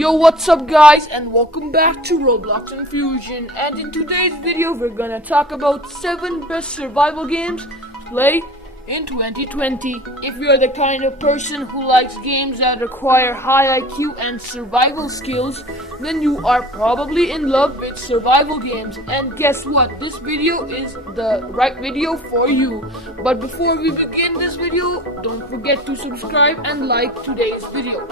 Yo, what's up guys, and welcome back to Roblox Infusion. And in today's video we're gonna talk about 7 best survival games to play in 2020. If you're the kind of person who likes games that require high IQ and survival skills, then you are probably in love with survival games. And guess what? This video is the right video for you. But before we begin this video, don't forget to subscribe and like today's video.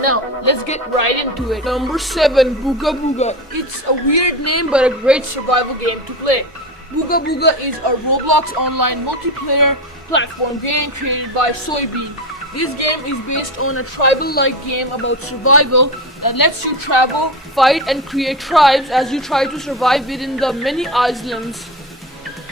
Now, let's get right into it. Number 7, Booga Booga. It's a weird name but a great survival game to play. Booga Booga is a Roblox online multiplayer platform game created by Soybean. This game is based on a tribal-like game about survival that lets you travel, fight, and create tribes as you try to survive within the many islands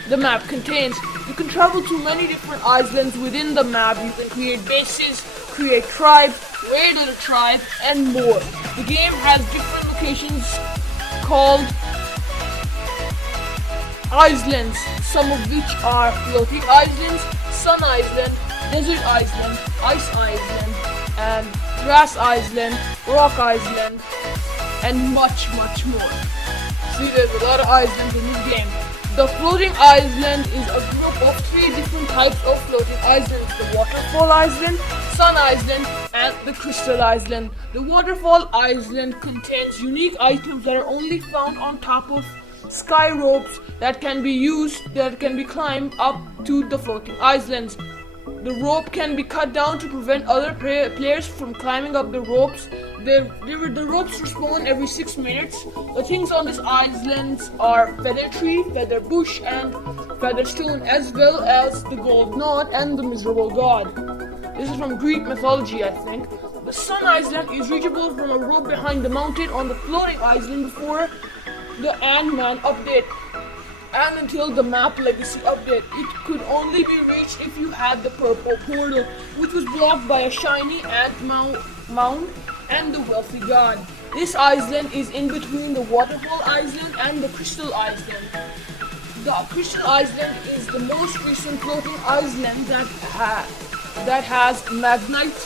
the map contains. You can travel to many different islands within the map. You can create bases, create tribes, raid on a tribe, and more. The game has different locations called islands, some of which are floating islands, sun island, desert island, ice island, and grass island, rock island, and much more. See, there's a lot of islands in this game. The floating island is a group of 3 different types of floating islands: the waterfall island, sun island, and the crystal island. The waterfall island contains unique items that are only found on top of sky ropes that can be climbed up to the floating islands. The rope can be cut down to prevent other players from climbing up the ropes. The ropes respawn every 6 minutes. The things on these islands are feather tree, feather bush, and feather stone, as well as the gold knot and the miserable god. This is from Greek mythology, I think. The sun island is reachable from a rope behind the mountain on the floating island before the Ant-Man update and until the map legacy update. It could only be reached if you had the purple portal, which was blocked by a shiny ant mound and the wealthy god. This island is in between the waterfall island and the crystal island. The crystal island is the most recent floating island that has magnite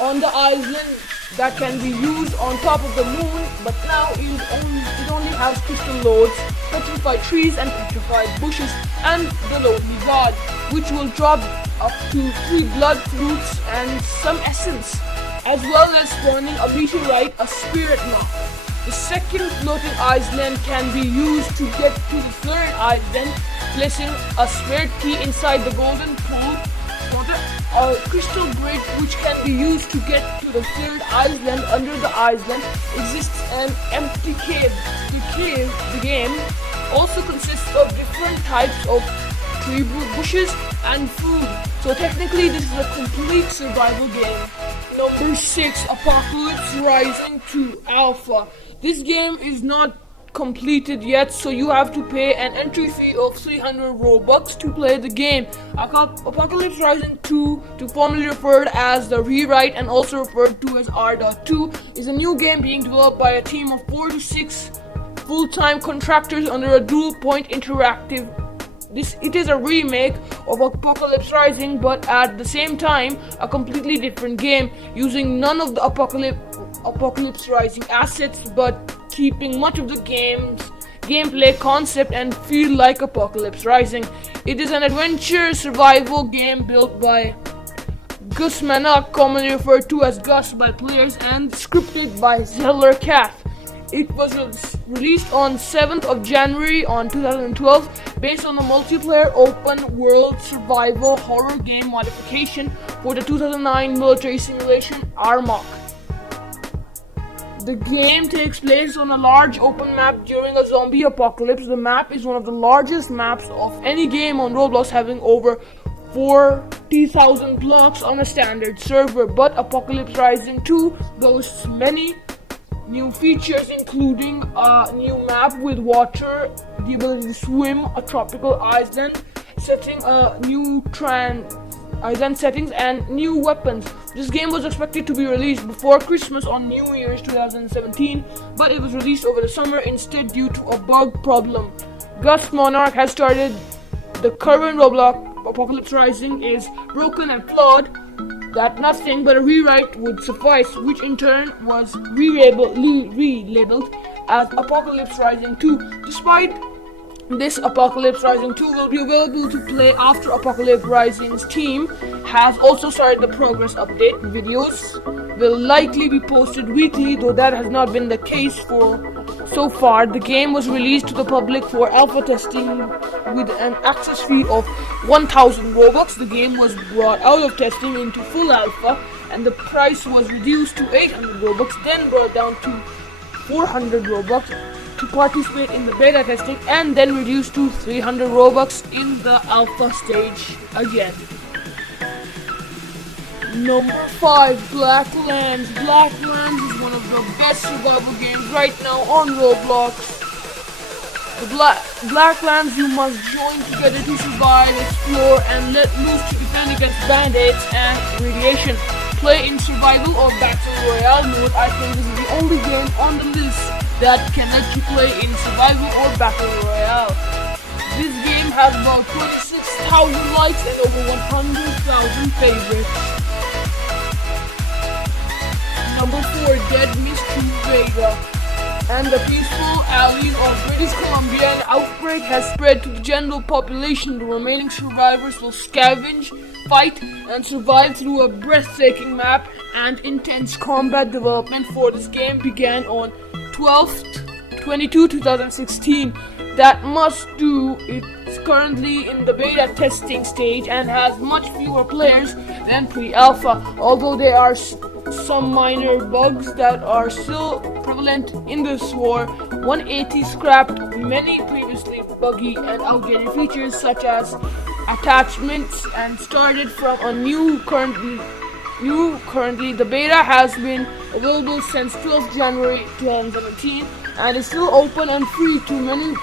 on the island that can be used on top of the moon, but now it only has crystal loads, petrified trees and petrified bushes, and the lonely god, which will drop up to 3 blood fruits and some essence, as well as spawning a meteorite, a spirit moth. The second floating island can be used to get to the third island, placing a spirit key inside the golden pool water. A crystal bridge which can be used to get to the third island. Under the island exists an empty cave. The game also consists of different types of tree bushes and food. So technically this is a complete survival game. Number 6, Apocalypse Rising 2 Alpha. This game is not completed yet, so you have to pay an entry fee of 300 Robux to play the game. Apocalypse Rising 2, to formerly referred as the Rewrite and also referred to as R.2, is a new game being developed by a team of 4 to 6 full-time contractors under a Dual Point Interactive. It is a remake of Apocalypse Rising, but at the same time a completely different game, using none of the Apocalypse Rising assets but keeping much of the game's gameplay concept and feel like Apocalypse Rising. It is an adventure survival game built by Gus Manuk, commonly referred to as Gus by players, and scripted by Zeller Cath. It was released on 7th of January on 2012, based on a multiplayer open world survival horror game modification for the 2009 military simulation Armok. The game takes place on a large open map during a zombie apocalypse. The map is one of the largest maps of any game on Roblox, having over 40,000 blocks on a standard server. But Apocalypse Rising 2 boasts many new features, including a new map with water, the ability to swim, a tropical island setting, island settings, and new weapons. This game was expected to be released before Christmas on New Year's 2017, but it was released over the summer instead due to a bug problem. Gus Monarch has started. The current Roblox Apocalypse Rising is broken and flawed, that nothing but a rewrite would suffice, which in turn was relabeled as Apocalypse Rising 2. Despite this, Apocalypse Rising 2 will be available to play after Apocalypse Rising's team has also started the progress update. Videos will likely be posted weekly, though that has not been the case for so far. The game was released to the public for alpha testing with an access fee of 1,000 Robux. The game was brought out of testing into full alpha, and the price was reduced to 800 Robux, then brought down to 400 Robux to participate in the beta testing, and then reduced to 300 Robux in the alpha stage again. Number 5, Blacklands. Blacklands is one of the best survival games right now on Roblox. The Blacklands you must join together to survive, explore, and let loose to defend against bandits and radiation. Play in survival or battle royale mode. I think this is the only game on the list that can let you play in survival or battle royale. This game has about 26,000 likes and over 100,000 favorites. Number 4, Dead Mystery Vega. And the peaceful alleys of British Columbia, an outbreak has spread to the general population. The remaining survivors will scavenge, fight, and survive through a breathtaking map, and intense combat. Development for this game began on 12/22/2016. That must do. It's currently in the beta testing stage and has much fewer players than pre-alpha, although there are some minor bugs that are still prevalent in this war. 180 scrapped many previously buggy and outdated features such as attachments and started from a new currently. The beta has been available since 12th January 2017 and is still open and free to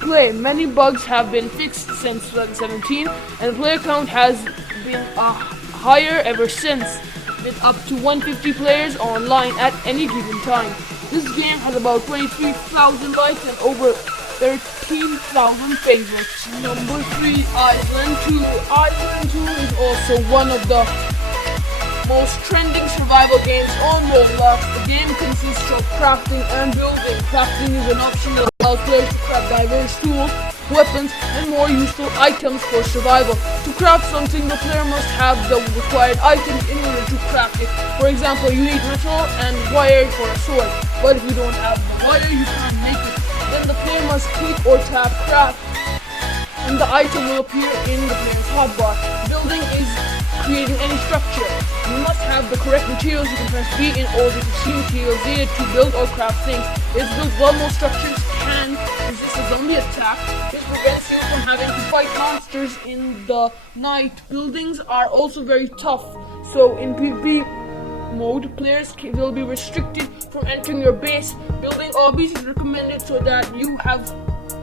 play. Many bugs have been fixed since 2017 and the player count has been higher ever since, with up to 150 players online at any given time. This game has about 23,000 likes and over 13,000 favorites. Number 3, Island 2. Island 2 is also one of the most trending survival games on Roblox. The game consists of crafting and building. Crafting is an option that allows players to craft diverse tools, weapons, and more useful items for survival. To craft something, the player must have the required items in order to craft it. For example, you need metal and wire for a sword, but if you don't have the wire, you can't make it. Then the player must click or tap craft, and the item will appear in the player's hotbar. Building is creating any structure. You must have the correct materials. You can press B in order to see materials needed to build or craft things. If built well, most structures can resist a zombie attack. This prevents you from having to fight monsters in the night. Buildings are also very tough, so in PvP mode, players will be restricted from entering your base. Building obbies is recommended so that you have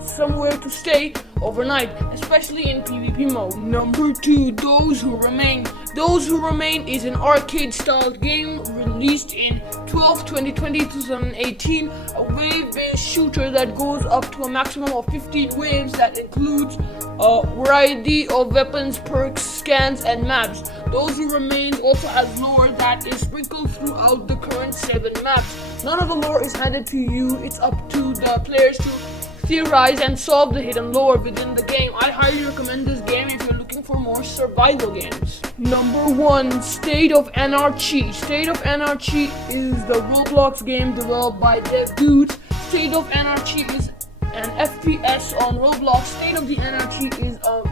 somewhere to stay overnight, especially in PvP mode. Number 2, Those Who Remain. Those Who Remain is an arcade-styled game released in 12/2020/2018, a wave-based shooter that goes up to a maximum of 15 waves that includes a variety of weapons, perks, scans, and maps. Those Who Remain also has lore that is sprinkled throughout the current 7 maps. None of the lore is handed to you. It's up to the players to theorize and solve the hidden lore within the game. I highly recommend this game if you're looking for more survival games. Number 1, State of Anarchy. State of Anarchy is the Roblox game developed by Dev Dudes. State of Anarchy is an FPS on Roblox. State of the Anarchy is a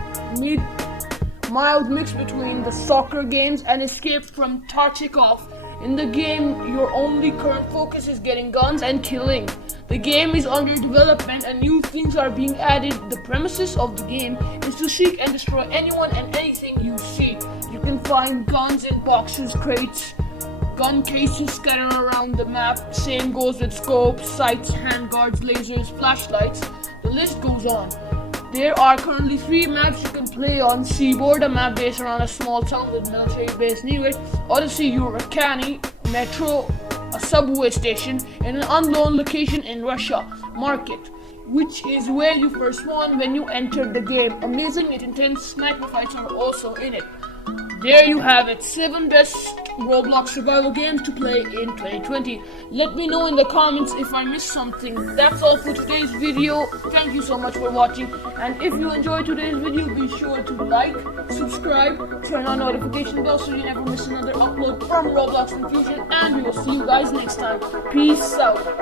mild mix between the soccer games and Escape from Tarkov. In the game, your only current focus is getting guns and killing. The game is under development and new things are being added. The premises of the game is to seek and destroy anyone and anything you see. You can find guns in boxes, crates, gun cases scattered around the map. Same goes with scopes, sights, handguards, lasers, flashlights. The list goes on. There are currently 3 maps you can play on: Seaboard, a map based around a small town with military base near it; Odyssey, Eurocani, Metro, a subway station, and an unknown location in Russia, Market, which is where you first spawn when you enter the game. Amazing and intense sniper fights are also in it. there you have it, 7 best Roblox survival games to play in 2020. Let me know in the comments if I missed something. That's all for today's video. Thank you so much for watching, and if you enjoyed today's video, be sure to like, subscribe, turn on notification bell so you never miss another upload from Roblox Infusion, and we will see you guys next time. Peace out.